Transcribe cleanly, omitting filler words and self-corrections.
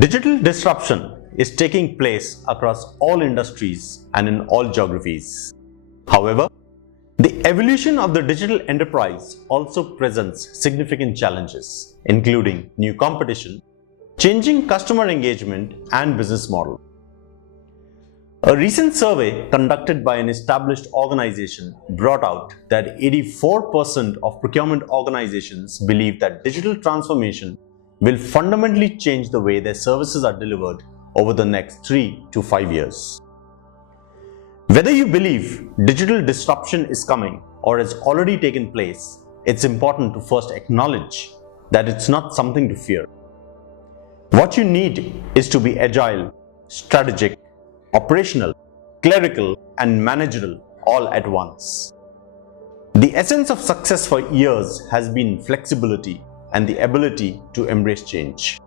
Digital disruption is taking place across all industries and in all geographies. However, the evolution of the digital enterprise also presents significant challenges, including new competition, changing customer engagement, and business model. A recent survey conducted by an established organization brought out that 84% of procurement organizations believe that digital transformation will fundamentally change the way their services are delivered over the next 3 to 5 years. Whether you believe digital disruption is coming or has already taken place, it's important to first acknowledge that it's not something to fear. What you need is to be agile, strategic, operational, clerical, and managerial all at once. The essence of success for years has been flexibility and the ability to embrace change.